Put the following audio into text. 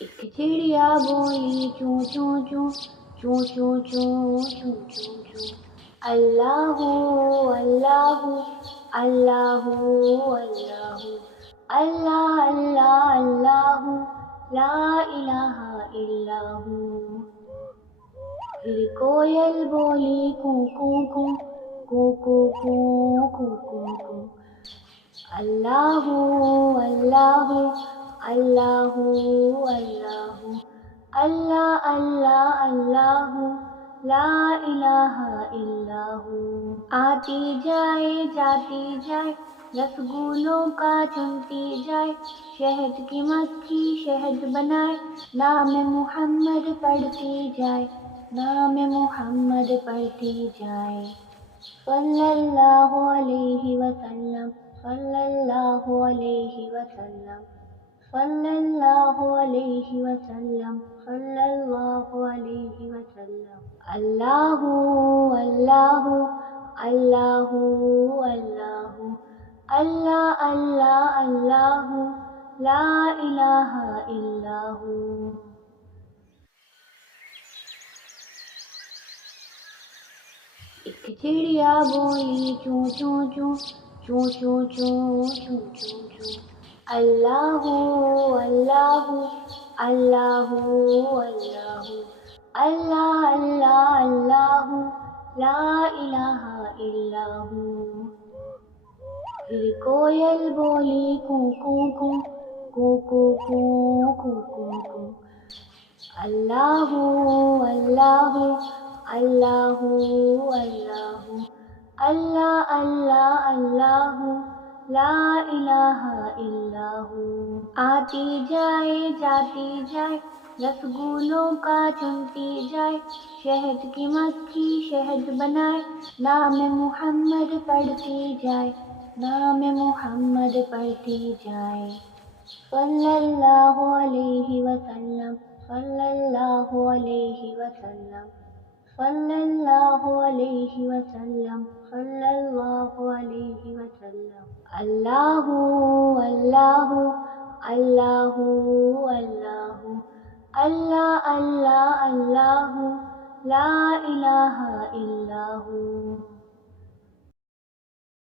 ایک چڑیا بولی چوں چوں چوں چوں چوں چوں چوں چوں چوں اللہ اللہ اللہ اللہ اللہ اللہ اللہ لا الہ الا ہو۔ پھر کوئل بولی کوں کوں کوں کوں کوں کوں کوں کوں کوں اللہ اللہ اللہ اللہ اللہ اللہ اللہ لا الہ الا ہو۔ آتی جائے جاتی جائے رسگولوں کا چنتی جائے، شہد کی مکھی شہد بنائے، نام محمد پڑھتی جائے، نام محمد پڑھتی جائے، صلی اللہ علیہ وسلم صلی اللہ علیہ وسلم صلی اللہ علیہ وسلم صلی اللہ علیہ وسلم۔ اللہ اللہ اللہ اللہ اللہ اللہ اللہ لا الہ الا ہو۔ ایک چڑیا بولی چوں چوں چوں چوں چوں چوں چوں چوں چوں اللہ اللہ اللہ اللہ اللہ اللہ اللہ لا الہ الا ہو۔ پھر کوئل بولی کوں کوں کوں کوں کوں کوں کوں کوں کوں اللہ اللہ اللہ اللہ اللہ اللہ اللہ لا الہ الا ہو۔ آتی جائے جاتی جائے رسگولوں کا چنتی جائے، شہد کی مکھی شہد بنائے، نام محمد پڑھتی جائے، نام محمد پڑھتی جائے، صلی اللہ علیہ وسلم صلی اللہ علیہ وسلم صلی اللہ علیہ وسلم صلی اللہ علیہ وسلم۔ اللہ اللہ اللہ اللہ اللہ اللہ اللہ لا الہ الا ہو۔